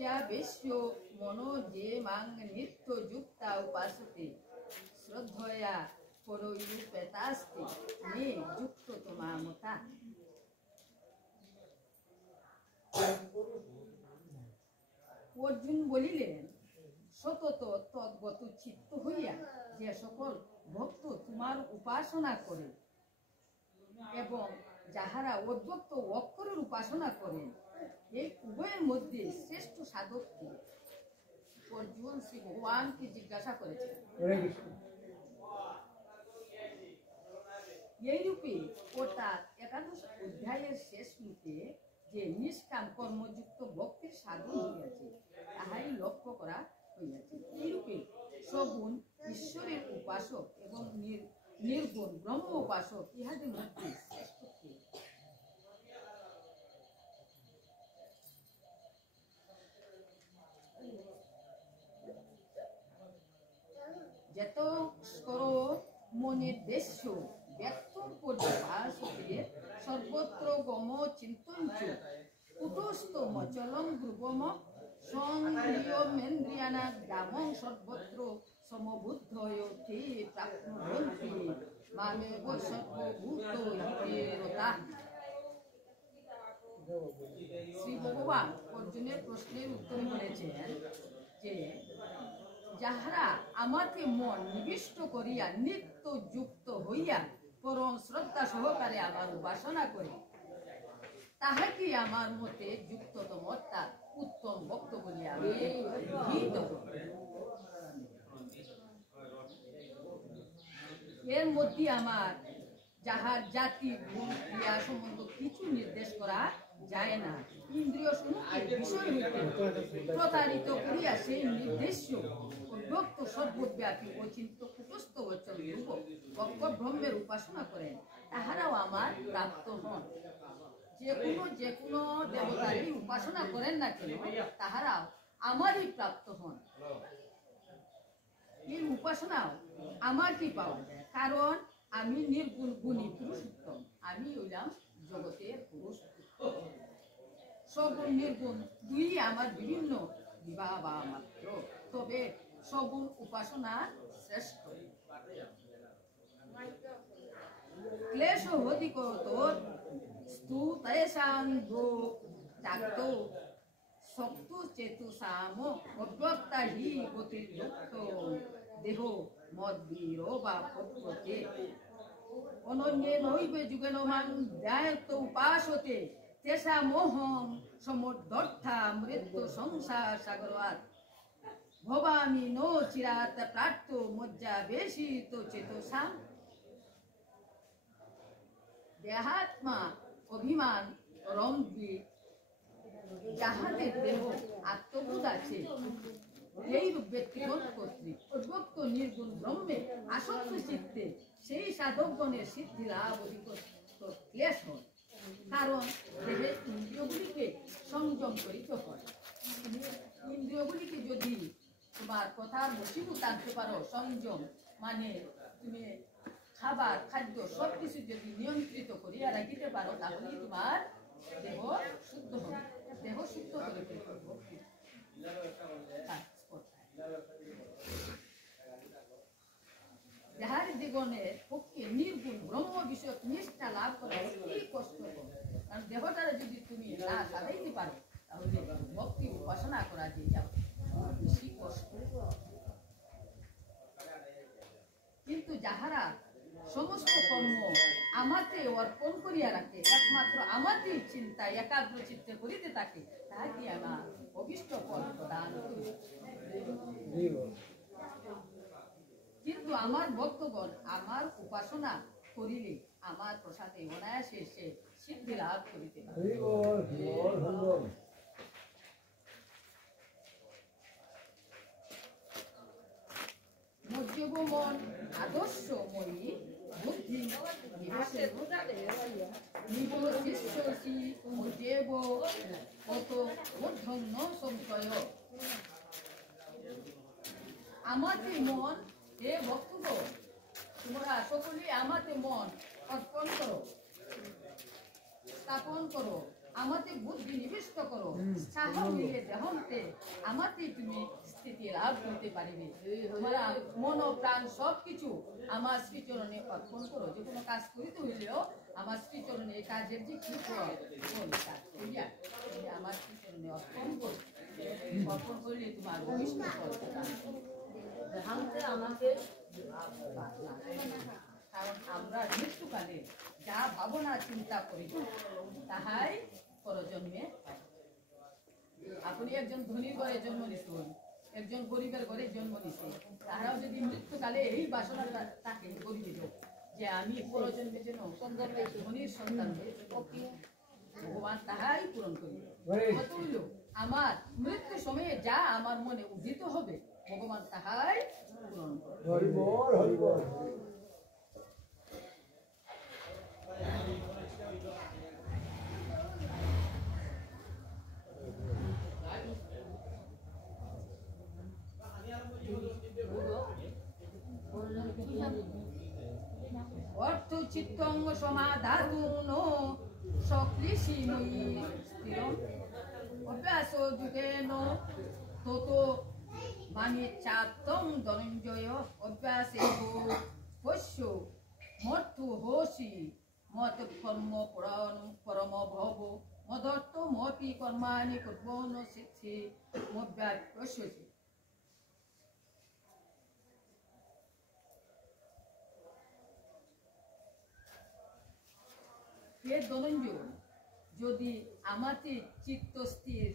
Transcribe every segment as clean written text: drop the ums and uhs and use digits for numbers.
মজ্জাবেশ্য মনো যে মাং নিত্য যুক্তা উপাসতে শ্রদ্ধয়া পরয়ুপেতাস্তি মে যুক্ত তোমা মতা। অর্জুন বলিলেন, সতত তদ্গত চিত্ত হইয়া যে সকল ভক্ত তোমার উপাসনা করে এবং যাহারা অদ্বৈত অক্ষরের উপাসনা করেন, এই উভয়ের মধ্যে শ্রেষ্ঠ সাধক কে? অর্জুন শ্রী ভগবানকে জিজ্ঞাসা করেছেন। এইরূপে অর্থাৎ 11 অধ্যায়ের শেষ রূপে যে নিষ্কাম কর্মযুক্ত ভক্তির সাধন হইয়াছে তাহাই লক্ষ্য করা হইয়াছে। এইরূপে সগুণ ঈশ্বরের উপাসক এবং নির্গুণ ব্রহ্ম উপাসক ইহাদের মধ্যে শ্রেষ্ঠ কে? যত করো মনের দেশ্য ব্যক্তম পর্যভাসতে সর্বত্র গম চিন্তঞ্চ কুতস্থ মচলং ধ্রুবম সংযমেন্দ্রিয়ানা গ্রামং সর্বত্র সমবুদ্ধয়তে প্রাপ্নুবন্তি মামেব সর্বভূত হিতে রতাঃ। শ্রী ভগবান অর্জুনের প্রশ্নের উত্তরে বলেছেন যে যাহারা আমাকে মন নিবিষ্ট করিয়া নিত্য যুক্ত হইয়া পরম শ্রদ্ধা সহকারে আমার উপাসনা করে তাহাকে আমার মতে যুক্ততম অর্থাৎ উত্তম ভক্ত বলিয়া আমি গৃহীত করি। এর মধ্যে আমার যাহার জাতি গুণ ক্রিয়া সম্বন্ধ কিছু নির্দেশ করা যায় না, ইন্দ্রিয় সমূহকে বিষয় হইতে প্রতারিত করিয়া সেই নির্দেশ্য অব্যক্ত সর্বব্যাপী অচিন্ত কুটস্থ অচল ধ্রুব অক্ষর ব্রহ্মের উপাসনা করেন, তাহারাও আমার প্রাপ্ত হন। যে কোনো দেবতারই উপাসনা করেন না কেন তাহারাও আমারই প্রাপ্ত হন। এই উপাসনাও আমারই পাওয়া যায়, কারণ আমি নির্গুণ গুণী পুরুষোত্তম, আমি হইলাম জগতের পুরুষ। সগুণ নির্গুণ দুই আমার বিভিন্ন বিবাহ বা মাত্র, তবে সগুণ উপাসনা শ্রেষ্ঠ। ক্লেশ অধিকত স্তু তেষাং জাগ্রত শক্তু চেতু সাম অব্যক্তা হি গতির্যুক্ত দেহ মদ্বীর বা পত্রতে অনন্যে নৈবে যুগেন মাং ধ্যায়ত উপাসতে তেষা মোহং সমুদ্ধর্থা মৃত্যু সংসার সাগরাৎ ভবামি নো চিরাত প্রার্থ মজ্জাবেশিত চেতসাম। দেহাত্মা অভিমান রম্ভি যাহাদের দেহ আত্মবোধ আছে এইরূপ ব্যক্তিগণ কর্তৃক অদ্বৈত নির্গুণ ব্রহ্মে আসক্ত চিত্তে সেই সাধকগণের সিদ্ধি লাভ অধিক ক্লেশ হয়, কারণ দেহের ইন্দ্রিয়গুলিকে সংযম করিতে হয়। ইন্দ্রিয়গুলিকে যদি তোমার কথার বশীভূত আনতে পারো, সংযম মানে তুমি খাবার খাদ্য সবকিছু যদি নিয়ন্ত্রিত করিয়া রাখিতে পারো, তাহলেই তোমার দেহ শুদ্ধ হবে। দেহ শুদ্ধ করে যাহার জীবনের পক্ষে নির্গুণ ব্রহ্ম বিষয়ক নিষ্ঠা লাভ করা অতি কষ্টকর, কারণ দেহটারে যদি তুমি না সাধাইতে পারো তাহলে ভক্তি উপাসনা করা যে যাবে বেশি কষ্ট। কিন্তু যাহারা সমস্ত কর্ম আমাকে অর্পণ করিয়া রাখে, একমাত্র আমাকে চিন্তা একাগ্র চিত্তে করিতে থাকে, তাহাকে আমার অভিষ্ট ফল প্রদান করি। কিন্তু আমার ভক্তগণ আমার উপাসনা করিলে আমার প্রসাদে অনায়াসে সে সিদ্ধি লাভ করিতে পারে। মজ্জব মন আদর্শময়ী বুদ্ধি আমাতে মন, হে ভক্তগণ তোমরা সকলে আমাতে মন অর্পণ করো, স্থাপন করো, আমাতে বুদ্ধি নিবিষ্ট করো, সাহা হইলে দেহন্তে আমাতে তুমি স্থিতি লাভ করতে পারিবে। তোমরা মন ও প্রাণ সবকিছু আমার শ্রীচরণে অর্পণ করো। যে কোনো কাজ করিতে হইলেও আমার শ্রীচরণে এই কাজের যে কি ফল কাজ করিয়া তুমি আমার শ্রীচরণে অর্পণ করো। অর্পণ করলে তোমার ভবিষ্যৎ ফল দেহান্তে আমাকে, কারণ আমরা মৃত্যুকালে যা ভাবনা চিন্তা করি তাহাই পরজন্মে পাই। আপনি একজন ধনীর ঘরে জন্ম নিছেন, একজন গরিবের ঘরে জন্ম নিছে, তারাও যদি মৃত্যুকালে এই বাসনাটা তাকে গরিবে যোগ যে আমি পরজন্মের জন্য ধনীর সন্তান ভগবান তাহাই পূরণ করিবে। কত হইল আমার মৃত্যু সময়ে যা আমার মনে উদিত হবে ভগবান তাহাই পূরণ করবে। অর্থ চিত্তঙ্গ সমাধাতুন সকলিশিময়ী স্থিরম অভ্যাস যুগেন তত মানে চাত্তং ধনঞ্জয় অভ্যাসে পশ্য মর্থু হোসি মত কর্ম পরম ভব মদর্থ মপি কর্মাণি কুর্বন সিদ্ধি মভ্যাস্যসি। হে ধনঞ্জয়, যদি আমাতে চিত্ত স্থির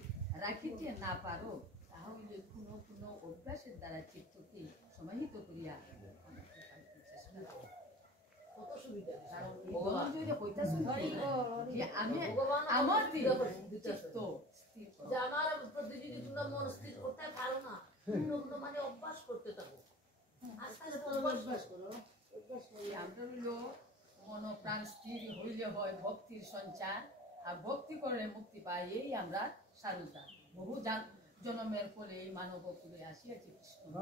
রাখিতে না পারো তাহলে কোনো কোনো অভ্যাসের দ্বারা চিত্তকে সমাহিত করিয়া মানে অভ্যাস করতে থাকো, মন প্রাণ স্থির হইলে হয় ভক্তির সঞ্চার, আর ভক্তি করলে মুক্তি পাই। এই আমরা সাধুতা বহু জন্মের ফলে এই মানব কুলে আসিয়াছি কৃষ্ণ,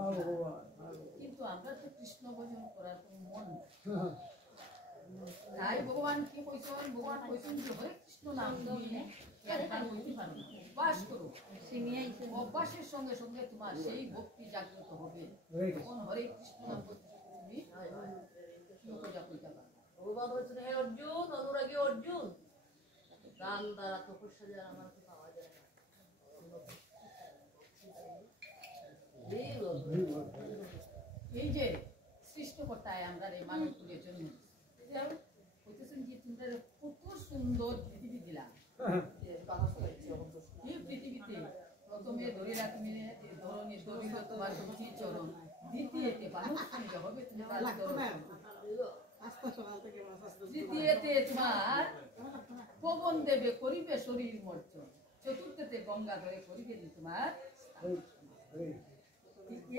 কিন্তু আমরা তো কৃষ্ণ ভজন করার কোন মন তাই ভগবান কি কইছেন, ভগবান কইছেন যে হরে কৃষ্ণ নাম নিয়ে একবার হইতে পারো না, অভ্যাস করো। অভ্যাসের সঙ্গে সঙ্গে তোমার সেই ভক্তি জাগ্রত হবে, তখন হরে কৃষ্ণ নাম করতে তুমি পূজা করতে পারবে। ভগবান বলছেন হে অর্জুন, অনুরাগী অর্জুন, দান দ্বারা তপস্যা দ্বারা আমাকে পাওয়া যায় না। এই যে সৃষ্টিকর্তায় আমরা এই মানব কুলের জন্য কইতেছেন যে তোমরা কত সুন্দর পৃথিবী দিলা। এই পৃথিবীতে প্রথমে ধরে রাখবে ধরনের দলিল তোমার দুটি চরণ, দ্বিতীয়তে বাহু সঙ্গে হবে তুমি তার চরণ, তৃতীয়তে তোমার পবন দেবে করিবে শরীর মর্চন, চতুর্থতে গঙ্গা ধরে করিবে তোমার।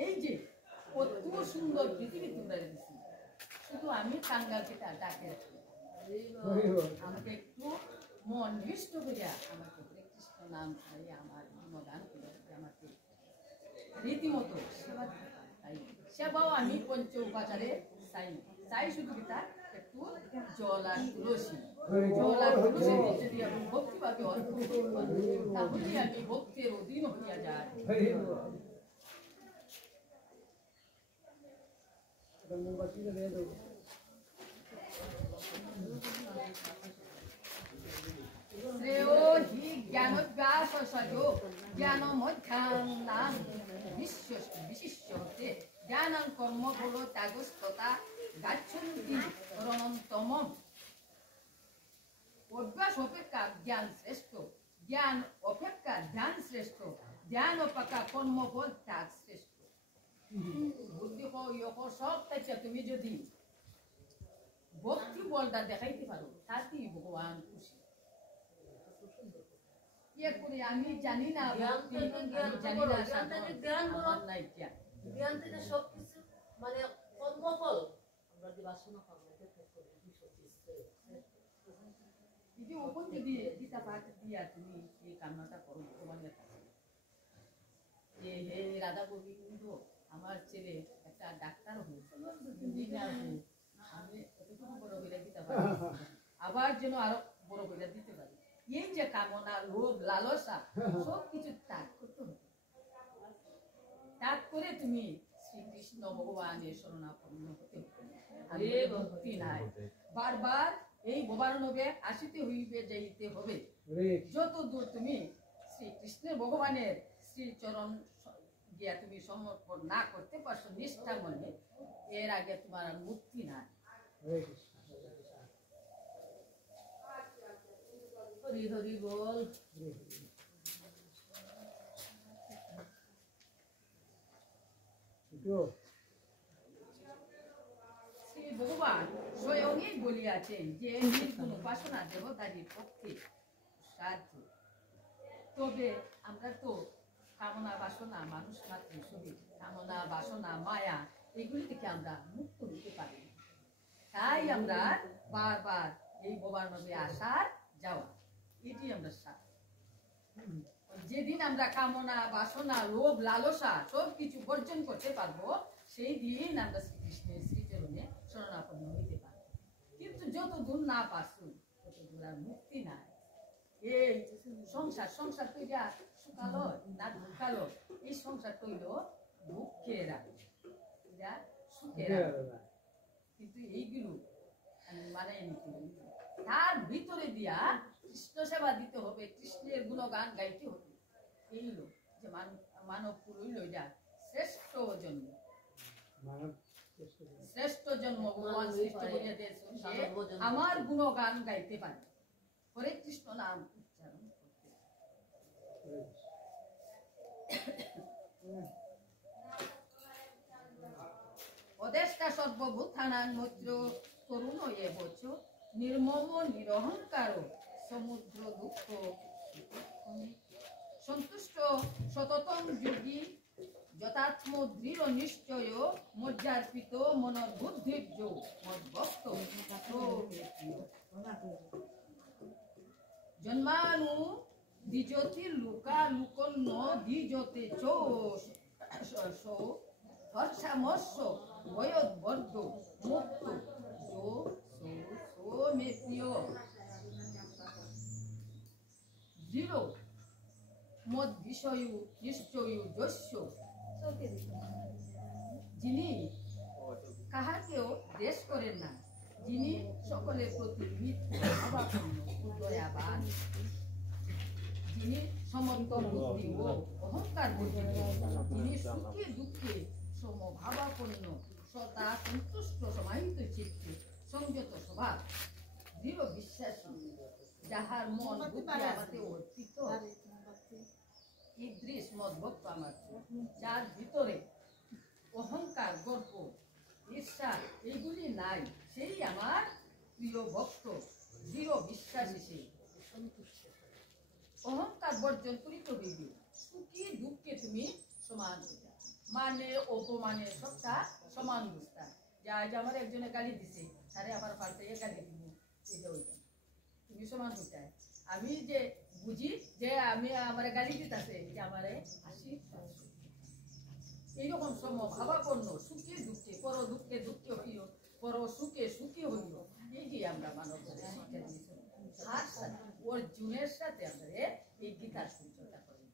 এই যে কত সুন্দর পৃথিবী তোমরা দিচ্ছি, শুধু আমি টাঙ্গাল যেটা ডাকে আমাকে একটু মন নিবিষ্ট করিয়া আমাকে কৃষ্ণ নাম খাই আমার গুণগান করে আমাকে রীতিমতো সেবা তাই সেবাও আমি পঞ্চ উপাচারে চাই চাই শুধু কিতা একটু জল আর তুলসী, জল আর তুলসী যদি আমি ভক্তিভাবে অর্পণ করি তাহলে আমি ভক্তির অধীন হইয়া যায়। শ্রেয় হি জ্ঞানোভ্যাস জ্ঞান মধ্যাহ্নাং বিশিষ্ট হতে জ্ঞানাং কর্ম ফল ত্যাগস্ততা গাচ্ছন্তি অনন্তমম। অভ্যাস অপেক্ষা জ্ঞান শ্রেষ্ঠ, জ্ঞান অপেক্ষা ধ্যান শ্রেষ্ঠ, ধ্যান অপেক্ষা কর্মফল ত্যাগ শ্রেষ্ঠ। বুদ্ধি সব থাকছে তুমি যদি ভক্তি বলটা দেখাইতে পারো তাতেই ভগবান খুশি। আমি জানি না জ্ঞান থেকে সবকিছু মানে কর্মফল আমরা যে বাসনা পাবো ওপন যদি গীতা পাঠ দিয়া তুমি এই কামনাটা করো ভগবানের কাছে যে হে রাধা গোবিন্দ আমার ছেলে একটা ডাক্তার হোক, ইঞ্জিনিয়ার হোক, আমি এতটুকু বড় হইলে দিতে পারি, আবার যেন আরো বড় হইলে দিতে পারি। এই যে কামনা লোভ লালসা সব কিছু ত্যাগ করতে হবে। ত্যাগ করে তুমি শ্রীকৃষ্ণ ভগবানের শরণাপন্ন হতে হবে। আর ভক্তি নাই, বারবার এই ভবানবে আসিতে হইবে, যাইতে হবে। যত দূর তুমি শ্রীকৃষ্ণের ভগবানের শ্রীচরণ গিয়া তুমি সমর্পণ না করতে পারছো নিষ্ঠা মনে, এর আগে তোমার আর মুক্তি নাই। হরি হরি বল। শ্রী ভগবান স্বয়ংই বলিয়াছেন যে নির্গুণ উপাসনা দেবতাদের পক্ষে সাধ্য। তবে আমরা তো কামনা বাসনা মানুষ মাত্র সবই কামনা বাসনা মায়া এগুলি থেকে আমরা মুক্ত হতে পারি। তাই আমরা বারবার এই ভবানবে আসার যাওয়া, এটি আমরা সাথ। যেদিন আমরা কামনা বাসনা লোভ লালসা সব কিছু বর্জন করতে পারবো, সেই দিন আমরা শ্রীকৃষ্ণের শ্রীচরণে শরণাপন্ন হইতে পারবো। কিন্তু যত দূর না পারছো তত দূর আর মুক্তি নাই। এই সংসার সংসার তৈরি সুখালো না দুঃখালো, এই সংসার তৈল দুঃখের সুখের। কিন্তু এইগুলো মানে তার ভিতরে দিয়া কৃষ্ণ সেবা দিতে হবে, কৃষ্ণের গুণগান গাইতে হবে। এই লোক যে মানব পুরুষ এটা শ্রেষ্ঠ জন্ম, শ্রেষ্ঠ জন্ম ভগবান সৃষ্ট করিয়া দিয়েছেন যে আমার গুণগান গাইতে পারে, হরে কৃষ্ণ নাম উচ্চারণ করতে। অদেষ্টা সর্বভূতানাং মৈত্র করুণ এবচ নির্মম নিরহংকার সমুদ্র দুঃখ সন্তুষ্ট সততম যোগী যথাত্ম দৃঢ় নিশ্চয় মজ্জার্পিত মনোবুদ্ধির্য মদ্ভক্ত জন্মানু দ্বিজতি লোকা লুকন্ন দ্বিজতে হর্ষামস্য বয়োদ্বর্গ মুক্ত মে প্রিয় দৃঢ় মদ বিষয় নিশ্চয় যস্য, যিনি কাহাকেও দেশ করেন না, যিনি সকলের প্রতি ভাবাপন্ন দয়াবান, যিনি সমর্থ বুদ্ধি ও অহংকার বুদ্ধি, যিনি সুখে দুঃখে সমভাবাপন্ন সদা সন্তুষ্ট সমাহিত চিত্তে সংযত স্বভাব দৃঢ় বিশ্বাসী, যাহার মন বুদ্ধি আমাতে অর্পিত ইদ্রিস মদভক্ত আমার, যার ভিতরে অহংকার গর্ব ঈর্ষা এইগুলি নাই, সেই আমার প্রিয় ভক্ত দৃঢ় বিশ্বাসী। সে অহংকার বর্জন করিতে হইবে, সুখী দুঃখে তুমি সমান, মানে অপমানের সবটা সমান বুঝতা। যা আমার একজনে গালি দিছে তারে আবার পাল্টাইয়া গালি দিব, এটা ওইটা তুমি সমান বুঝায়। আমি যে বুঝি যে আমি আমার গালি দিতেছে যে আমারে হাসি, এইরকম সমভাবাপন্ন সুখে দুঃখে পর দুঃখে দুঃখে হইল, পর সুখে সুখী হইল, এই যে আমরা মানব শিক্ষা দিয়েছি। তার সাথে অর্জুনের সাথে আমরা এই গীতার সূচনা করি।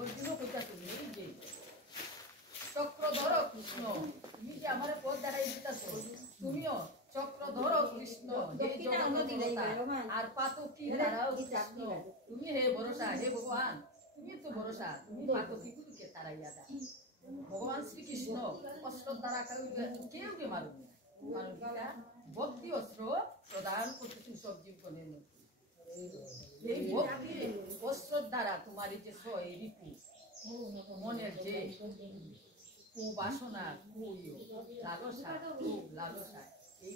অর্জুন কইতা তুমি যে চক্রধর কৃষ্ণ, তুমি যে আমার পথ দাঁড়াই দিতেছ, তুমিও চক্রধর কৃষ্ণ আর পাতকি তারাও কৃষ্ণ, তুমি হে ভরসা, হে ভগবান তুমি তো ভরসা, তুমি পাতকি গুলোকে তারাইয়া দাও। ভগবান শ্রীকৃষ্ণ অস্ত্র দ্বারা কেউকে মারুন না, মানবিকা ভক্তি অস্ত্র প্রদান করতে তুমি সব জীবনের মধ্যে। এই ভক্তি অস্ত্র দ্বারা তোমার এই যে ছয় রিপু মনের যে কুবাসনা লালসা খুব লালসা এই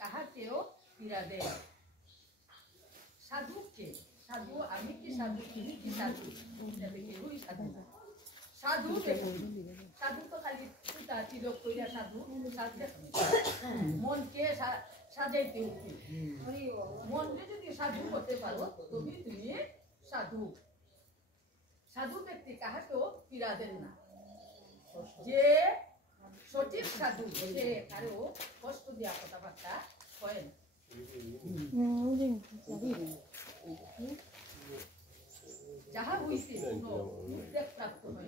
কাহাকেও পীড়া দেয়। সাধুকে, সাধু আমি কি সাধু, তুমি কি সাধু, এটা কেউই সাধু না। সাধু সাধু তো খালি সুতা তিলক কইরা সাধু, মনকে সাজাইতে উঠবে। মনকে যদি সাধু করতে পারো তুমি সাধু। সাধু ব্যক্তি কাহাকেও পীড়া দেন না। যে সঠিক সাধু সে কারো কষ্ট দিয়া কথাবার্তা হয় না। যাহা হইছে কোনো উদ্বেগ প্রাপ্ত হয়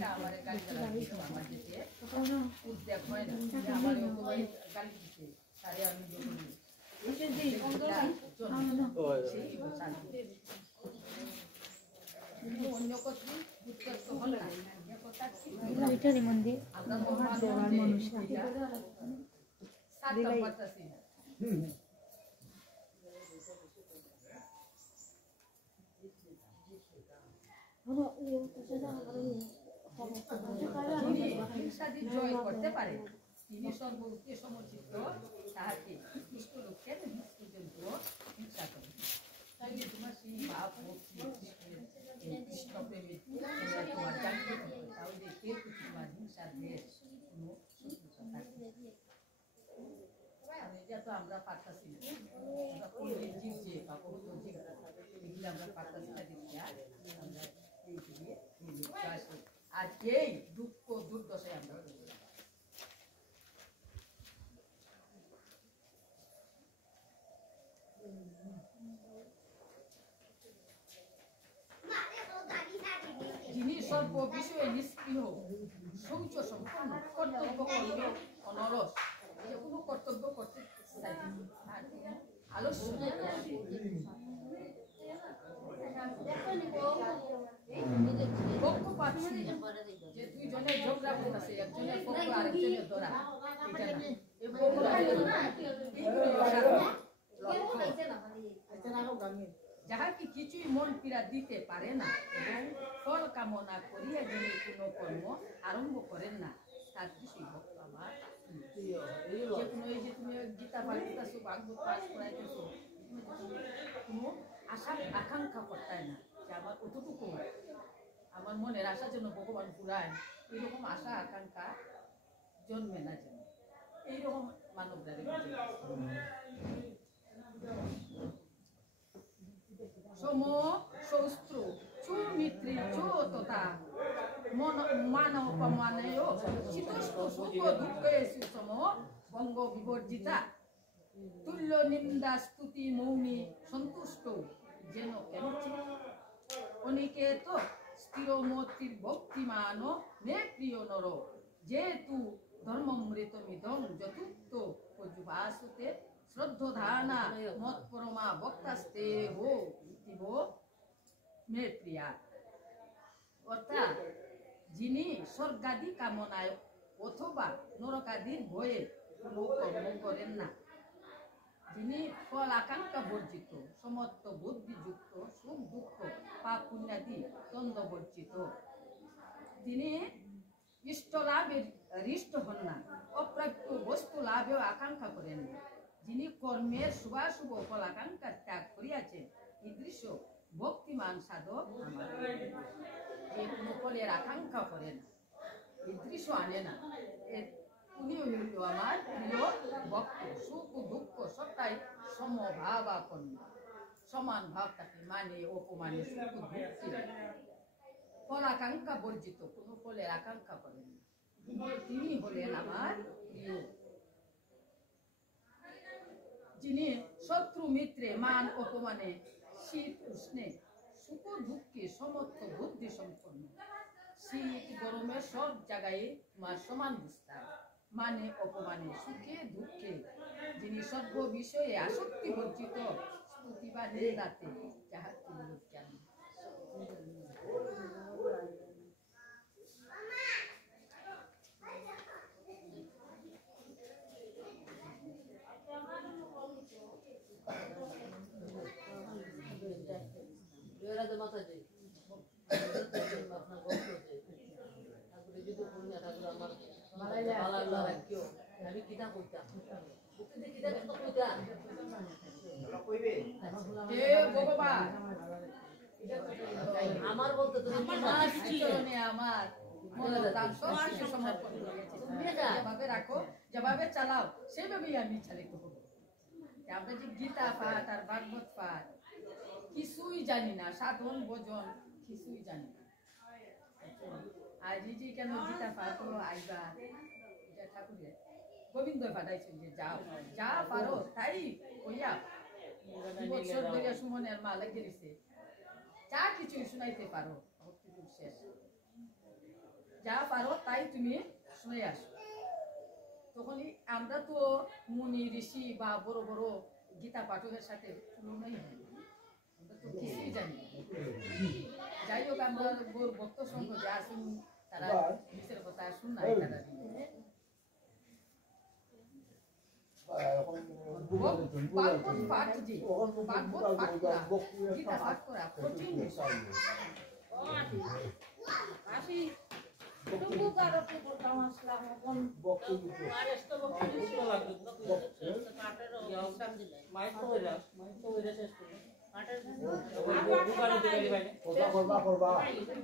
না। আমার গালি আমার দিতে উদ্বেগ হয় না। আমার গালি দিতে তারে আমি অন্য কথা উদ্বেগ হল না। আমরা পারতাছি না। হিংসাদি জয় করতে পারে তিনি সর্বকে সমচিত্ত, তাহাকে দুষ্ট লোককে পর্যন্ত হিংসা করে। তোমার সেই ভাব কৃষ্ণ প্রেমে তোমার জানতে হবে, তাহলে কেউ তোমার হিংসার দেশ কোনো শত্রুতা থাকবে। এটা তো আমরা পারতাছি না। আমরা করলে জিতছে বা বহুত জিতছে, এগুলো আমরা পারতাছি না। দেখিয়া আমরা এই দিয়ে আসি। আর এই দুঃখ দুর্দশায় আমরা যিনি সর্ব বিষয়ে নিষ্ক্রিয়, শৌচ সম্পন্ন, কর্তব্য কর্মে অনরস, যে কোনো কর্তব্য করতে চাই আলস্য যে দুইজনের ঝগড়া করতেছে, একজনের পক্ষ আরেকজনের ধরা, যাহা কি কিছুই মন পীড়া দিতে পারে না এবং ফল কামনা করিয়া যিনি কোনো কর্ম আরম্ভ করেন না, তার কিছুই ভক্ত আমার। যে কোনো এই যে তুমি গীতা পাঠ করতেছো, ভাগবত পাঠ করাইতেছো, কোনো আশা আকাঙ্ক্ষা করতাই না যে আমার কতটুকু আমার মনের আশা যেন ভগবান পুরায়, এইরকম আশা আকাঙ্ক্ষা জন্মে না যেন, এইরকম মানবরা সম শস্ত্র চু মিত্রী চু তথা মানবমানেয় শীতস্ত সুখ দুঃখেষু সম বঙ্গ বিবর্জিতা তুল্য নিন্দা স্তুতি মৌনী সন্তুষ্ট যেন কেনচিত অনিকেত স্থিরমতির ভক্তিমান মে প্রিয় নর যেতু ধর্মমৃতমিদং যতুক্ত পজুবাসুতে শ্রদ্ধধানা মৎপরমা বক্তাস্তে হো ইতিব মে প্রিয়া। অর্থাৎ যিনি স্বর্গাদি কামনায় অথবা নরকাদির ভয়ে কোনো কর্ম করেন না, যিনি ফল আকাঙ্ক্ষা বর্জিত, সমত্ব বুদ্ধিযুক্ত, সুখ দুঃখ পাপ পুণ্যাদি দ্বন্দ্ব বর্জিত, তিনি ইষ্ট লাভের হৃষ্ট হন না, অপ্রাপ্য বস্তু লাভেও আকাঙ্ক্ষা করেন না, যিনি কর্মের শুভাশুভ ফল আকাঙ্ক্ষা ত্যাগ করিয়াছেন, ঈদৃশ্য ভক্তিমান সাধক আমার। যে কোনো ফলের আকাঙ্ক্ষা করে না, ঈদৃশ্য আনে না, উনি হইল আমার প্রিয় ভক্ত। সুখ দুঃখ সবটাই সমভাবাপন্ন, সমান ভাব থাকে, মানে অপমানে সুখ দুঃখ, ফল আকাঙ্ক্ষা বর্জিত, কোনো ফলের আকাঙ্ক্ষা করেন না, তিনি হলেন আমার প্রিয়। যিনি শত্রু মিত্রে মান অপমানে শীত উষ্ণে সুখ দুঃখে সমর্থ বুদ্ধি সম্পন্ন, শীত গরমে সব জায়গায় তোমার সমান বিস্তার, মানে অপমানে সুখে দুঃখে, যিনি সর্ব বিষয়ে আসক্তি বর্জিত, স্তুতি বা নিন্দাতে যাহা তিনি জানেন। আমি কিনা করতাম এটা তো কইতা হে ভগবান আমার বলতে তুমি আমার চরণে আমার মনোদান সব কিছু সমর্পণ করেছি তুমি যেভাবে রাখো যেভাবে চালাও সেভাবেই আমি চালিত হব আমরা যে গীতা পাঠ আর ভাগবত পাঠ কিছুই জানি না সাধন ভজন কিছুই জানি না আর যে কেন গীতা পাঠ আইবা এটা ঠাকুরের গোবিন্দ পাঠাইছেন যে যাও যা পারো তাই কইয়া বছর ধরে সুমনের মা লেগে দিছে যা কিছু শুনাইতে পারো ভক্তির শেষ যা পারো তাই তুমি শুনে আসো তখনই আমরা তো মুনি ঋষি বা বড় বড় গীতা পাঠকের সাথে তুলনাই হয় আমরা তো কিছুই জানি যাই হোক আমরা ভক্ত সংঘ যা শুন তারা নিজের কথা শুনায় তারা ভাগবত পাঠ যে ভাগবত পাঠ করা গীতা পাঠ করা কঠিন আসি টুকু কারো টুকু আসলাম এখন আরেস্ট বক্তব্য লাগবে কাটের অবস্থান দিলে মাইক তো হইরা শেষ করে কাটের বুকারে দিলে বাইরে কথা করবা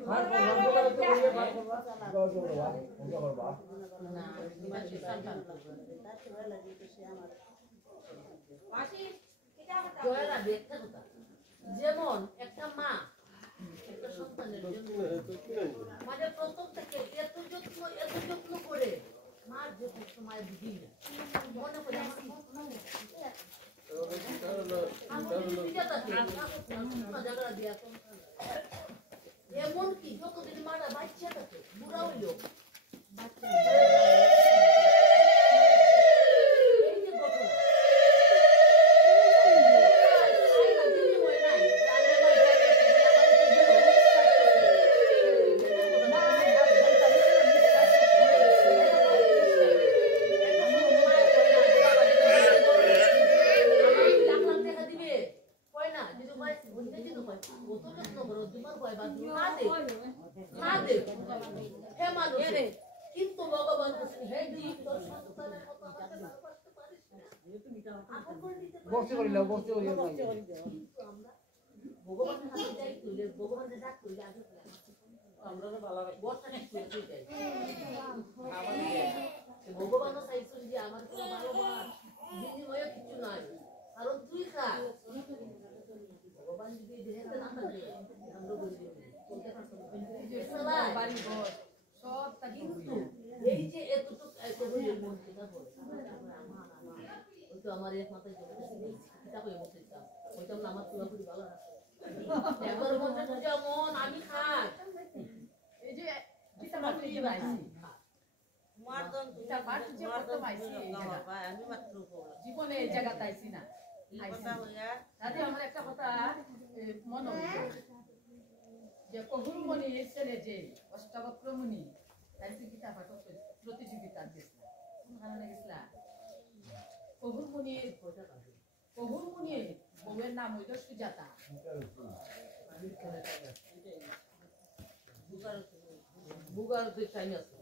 ভাত বুকারে তো হইবে ভাত করবা দাও করবা না মাঝে সন্তান তার ছেলে লাগে তো সে আমার আসি এটা জয়রা ব্যাখ্যা কথা যেমন একটা মা একটা সন্তানের জন্য মানে প্রথম থেকে এত যত্ন করে মার যে কষ্ট মায়ের বুঝি না মনে করে এমন কি যতদিন মারা বাচ্চা থাকে বুড়া হইল বাচ্চা এই যে ঘটনা কিন্তু ভগবান বক্সি করিলা ভগবানের হাতে যাই তুলে ভগবানের ডাক তুলে আগে আমরা তো ভালো লাগে বর্ষা ঠিক করে যাই ভগবানও চাইছেন যে আমার কোনো ভালোবাস বিনিময়ে কিছু নাই কারণ তুই খা ভগবান যদি দেহেতে না থাকে আমরা বলি চলতে পারতো বাড়ি ঘর সব তা কিন্তু এই যে এতটুকু এত বইয়ের মধ্যে না বলে আমার ওই তো আমার এক মাথায় জমে কিতাব হয়ে বসেছিলাম ওইটাম না আমার পুরোপুরি ভালো না এবার মধ্যে যেমন আমি খাই এই যে গীতা পাঠ নিয়ে আইছি মারদন গীতা পাঠ যে করতে পাইছি এই জায়গা আমি মাত্র বললাম জীবনে এই জায়গাতে আইছি না এই কথা হইয়া তাতে আমার একটা কথা মনে হইল যে কহুরমণির ছেলে যে অষ্টাবক্রমণি তাই যে গীতা পাঠ প্রতিযোগিতা দিয়েছিল কোন কারণে গেছিলা কহুরমণির বউয়ের নাম হইল সুজাতা বুগার দুই টাইম আছে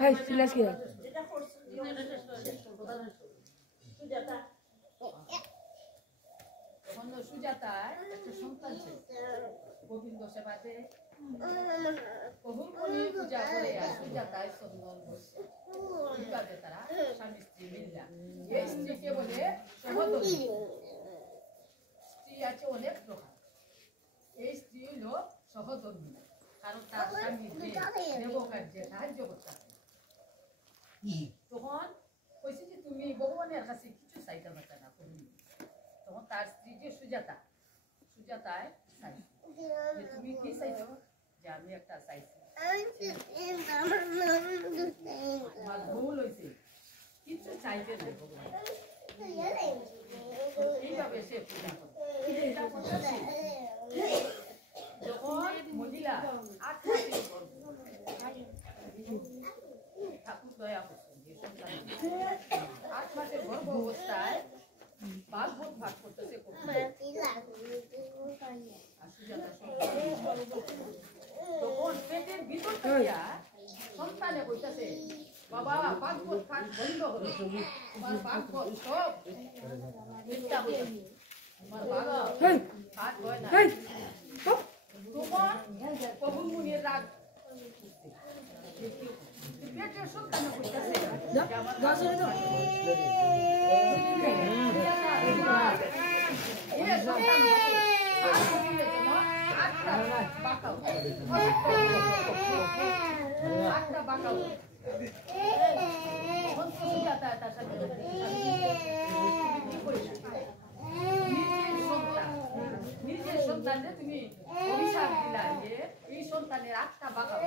Hey, let's go. যেটা করছে সুজাতা তখন সুজাতার একটা সন্তান ছিল গোবিন্দ সেবাতে কহুরমণি পূজা করে আর সুজাতায় চন্দন বসে বিবাদে তারা স্বামী স্ত্রী মিললা এই স্ত্রীকে বলে সহধর্মী স্ত্রী আছে অনেক প্রকার এই স্ত্রী হইল সহধর্মী কারণ তার স্বামী দেবকার্যে সাহায্য করতে তখন কইছে যে তুমি ভগবানের কাছে কিছু চাইতে পারতে না তখন তার স্ত্রী যে সুজাতায় চাইছে যে তুমি কি চাইছো যে আমি একটা চাইছি আমার ভুল হয়েছে কিছু চাইতে নাই ভগবান এইভাবে সে পূজা করে যখন মহিলা 8 মাসের গর্ভ ঠাকুর দয়া করছেন যে সন্তান 8 মাসের গর্ভ অবস্থায় ভাগবত ভাগ করতেছে তখন পেটের ভিতর থেকে সন্তানে কইতাছে বাবা বাগপথ ফাট বন্ধ করো তোমার বাগপথ সব মিথ্যা বলে তোমার বাগপথ হেই ফাট হয় না হেই হপ তোমার কবুল মুনির রাগ পেটের সন্তান কইতাছে দাও সরে দাও এ সন্তান আর কবিলে যেন আটটা বাঁকাও আটটা বাঁকাও তখন তো সুজাতা তার সাথে নিজের সন্তানকে তুমি অভিশাপ দিলা যে এই সন্তানের আটটা বাঁকাও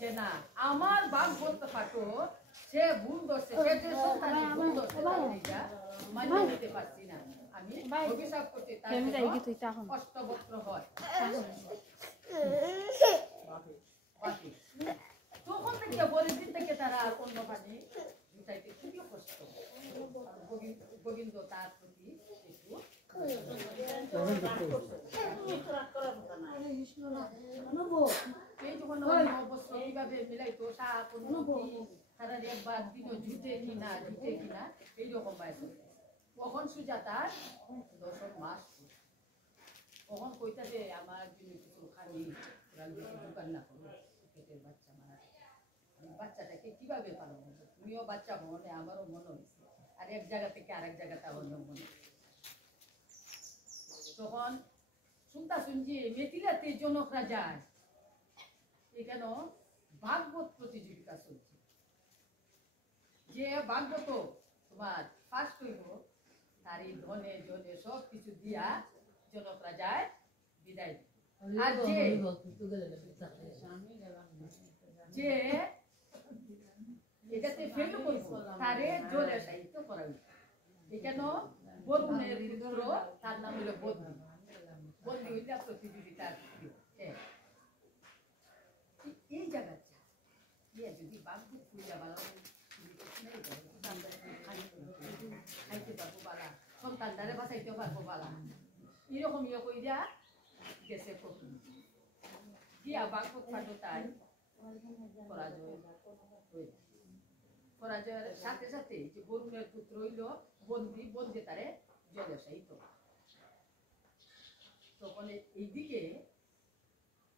যে না আমার বাপ বলতে পারতো সে ভুল করছে পেটের সন্তানে ভুল করছে মানিয়ে নিতে পারছি না আমি অভিশাপ করতে তার অষ্টবক্র হয় বাকি তখন থেকে পরের দিন থেকে তারা আর অন্য পানি জুটাইতে খুবই কষ্ট গোবিন্দ তার প্রতি একটু এই যখন অবস্থা এইভাবে মিলাইতো শাক তারা একবার দিন জুটে কিনা এইরকম বাইরে কখন সুজাতার 10 মাস কখন কইতাছে আমার জন্য কিছু খালি দোকান না করো পেটের বাচ্চা মারা বাচ্চাটাকে কিভাবে পালন করবো তুমিও বাচ্চা মনে আমারও মনে হয়েছে আর এক জায়গা থেকে আরেক জায়গাটা অন্য মনে তখন শুনছি মেথিলাতে জনকরা যায় এখানে ভাগবত প্রতিযোগিতা চলছে যে ভাগবত তোমার ফার্স্ট হইব তারই ধনে জনে সব কিছু দিয়া জনকরা যায় বিদায় আর যে এটাতে ফেল করবো তারে জলে সাহিত্য করা হইছে এখানে বরুণের পুত্র তার নাম হলো বন্দি বন্দি হইলে প্রতিযোগিতা এই জায়গাটা যদি বাঘবুক ফুলিয়া বালা খাইতে পারবো বালা সন্তানটারে বাঁচাইতে পারবো বালা এরকম ইয়ে কইরা গেছে প্রথম দিয়া বাঘবুক ফাটো তাই পরাজয়ের সাথে সাথে যে বরুণের পুত্র হইল বন্দি তারে জলে সাহিত্য তখন এইদিকে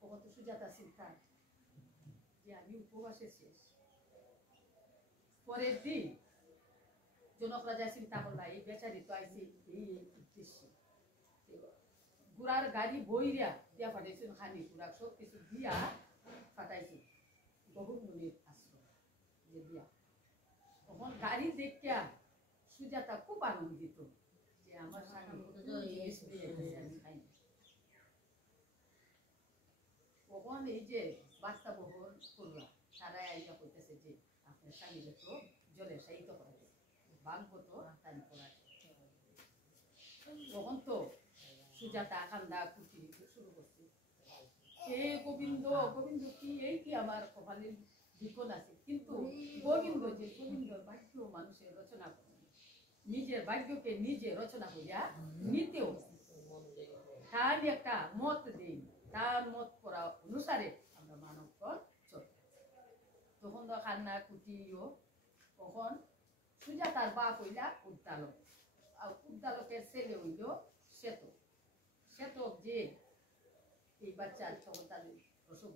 তখন তো সুজাতা চিন্তা যে আমি উপবাসে শেষ পরের দিন জনক রাজা চিন্তা করলা এই বেচারি তো আইসি এই উদ্দেশ্যে গুড়ার গাড়ি বইরা দিয়া পাঠাইছেন খানি গুড়া সব কিছু দিয়া পাঠাইছে বহুত মুনির আশ্রম যে দিয়া তখন গাড়ি দেখিয়া সুজাতা খুব আনন্দিত যে আমার তখন এই যে বাচ্চা বহন করলা তারাই আইয়া কইতেছে যে আপনার স্বামীকে তো জলে সাহিত্য করাইছে ভাগবত তাই করা তখন তো সুজাতা কান্দা কুটি শুরু করছে এই গোবিন্দ কি এই কি আমার কপালের বিপদ আছে কিন্তু গোবিন্দর ভাগ্য মানুষের রচনা করে নিজের ভাগ্যকে নিজে রচনা করিয়া নিতেও তার একটা মত দিই তার মত করা অনুসারে আমরা মানবগণ চলি তখন তো কান্না কুটিও তখন সুজাতার বাপ হইলা উদ্দালক আর উদ্দালকের ছেলে হইল শ্বেতক যে এই বাচ্চার ক্ষমতার প্রসব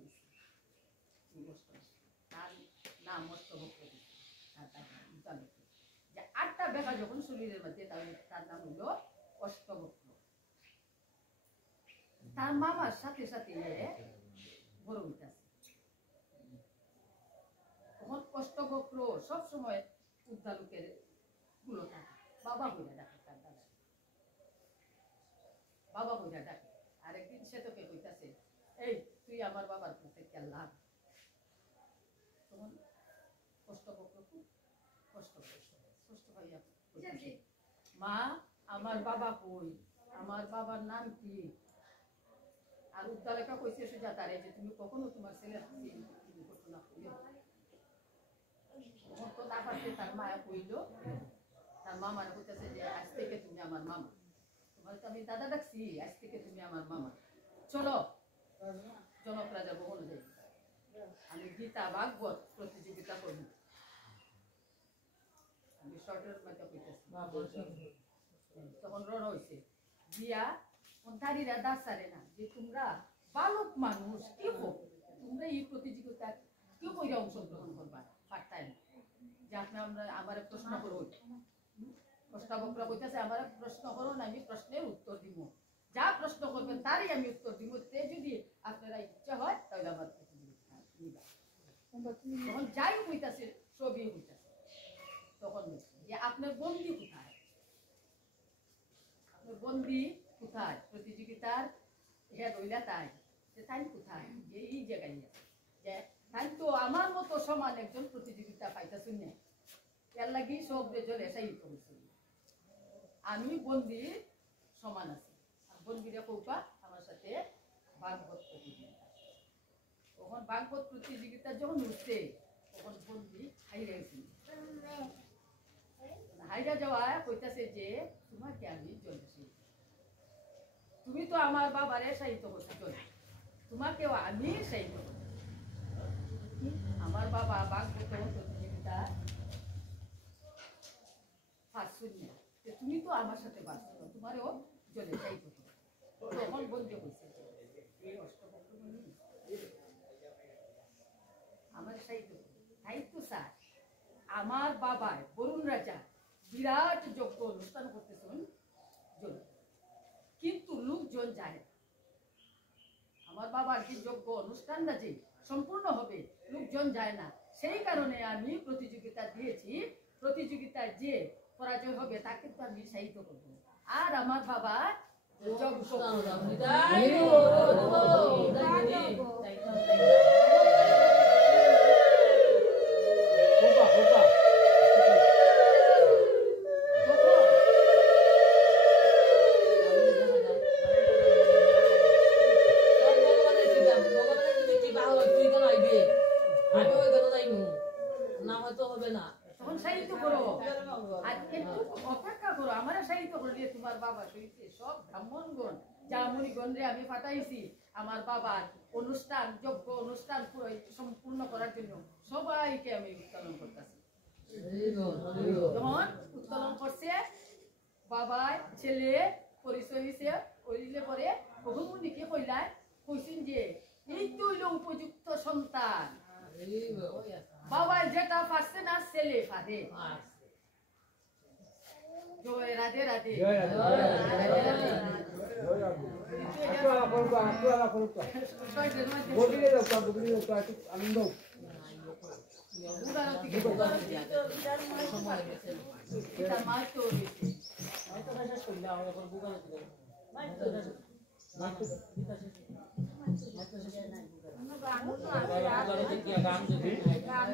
তার নাম অষ্টবক যে 8টা বেকা যখন শরীরের মধ্যে তার নাম হইল অষ্টবক্র তার মামার সাথে সাথে বড় হইতেছে তখন অষ্টবক্র সবসময় উদ্দালকের গুলো থাকে বাবা হইয়া ডাকে তার দাদা বাবা হইয়া ডাকে আরেকদিন সে তোকে কইতাছে এই তুই আমার বাবার কাছে লাভ তখন অষ্টবক্র খুব কষ্ট পাইয়া মা আমার বাবা কই আমার বাবার নাম কি আর উদ্দালকা কইছে সুজাতারে যে তুমি কখনো তোমার ছেলের ঘটনা কইও তখন তো না পারতে তার মায়া কইল তার মামার কইতেছে যে আজ থেকে তুমি আমার মামা তোমার তো আমি দাদা ডাকছি আজ থেকে তুমি আমার মামা চলো জনক রাজা ভবন যাই আমি গীতা ভাগবত প্রতিযোগিতা করব আমি শর্টের মধ্যে কইতেছি তখন রণ হয়েছে দিয়া অন্ধারীরা দাস সারে না যে তোমরা বালক মানুষ কি হোক তোমরা এই প্রতিযোগিতা কেউ কইরা অংশগ্রহণ করবা পারতাই না যে আপনি আমরা আমার প্রশ্ন করো প্রশ্নবক্তা কইতেছে আমার প্রশ্ন করুন আমি প্রশ্নের উত্তর দিব যা প্রশ্ন করবেন তারই আমি উত্তর দিব তে যদি আপনারা ইচ্ছা হয় তাহলে আমার প্রতিযোগিতা নিবা তখন যাই হইতাছে সবই হইতাছে তখন যে আপনার বন্দি কোথায় আপনার বন্দি কোথায় প্রতিযোগিতার হেড হইলা তাই যে তাই কোথায় যে এই জায়গায় যে তাই তো আমার মতো সমান একজন প্রতিযোগিতা পাইতেছেন না এর লাগি সব জলে এসাই করছে আমি বন্দি সমান আছি বন্দিরা কৌপা আমার সাথে ভাগবত প্রতিযোগিতা তখন ভাগবত প্রতিযোগিতা যখন উঠছে তখন বন্দি হাইরা গেছিল হাইরা যাওয়া কইতাছে যে তোমাকে আমি জলেছি তুমি তো আমার বাবারে সাহিত্য করতে চলে তোমাকেও আমি সাহিত্য করছি আমার বাবা ভাগবত প্রতিযোগিতা পারছুন না তুমি তো আমার সাথে পারছো না তোমারও জলে সাহিত্য তখন বলতে হয়েছে এই অষ্টপক্রমণী আমার সাহিত্য সাহিত্য স্যার আমার বাবায় বরুণ রাজা বিরাট যজ্ঞ অনুষ্ঠান করতেছেন কিন্তু লোকজন যায় না আমার বাবার যে যজ্ঞ অনুষ্ঠানটা যে সম্পূর্ণ হবে লোকজন যায় না সেই কারণে আমি প্রতিযোগিতা দিয়েছি প্রতিযোগিতায় যে পরাজয় হবে তাকে তো আমি সাহিত্য করবো আর আমার বাবা যজ্ঞ তখন সাহিত্য করো আর একটু অপেক্ষা করো আমার সাহিত্য করলে তোমার বাবা সহিতে সব ব্রাহ্মণগণ জামুনিগণরে আমি পাঠাইছি আমার বাবার অনুষ্ঠান যজ্ঞ অনুষ্ঠান সম্পূর্ণ করার জন্য সবাইকে আমি উত্তোলন করতেছি যখন উত্তোলন করছে বাবা ছেলে পরিচয় হয়েছে কইলে পরে বহুমুনিকে কইলায় কইছেন যে এই তো হইল উপযুক্ত সন্তান বাবা যেটা পারছে না ছেলে পারে জয় রাধে রাধে গান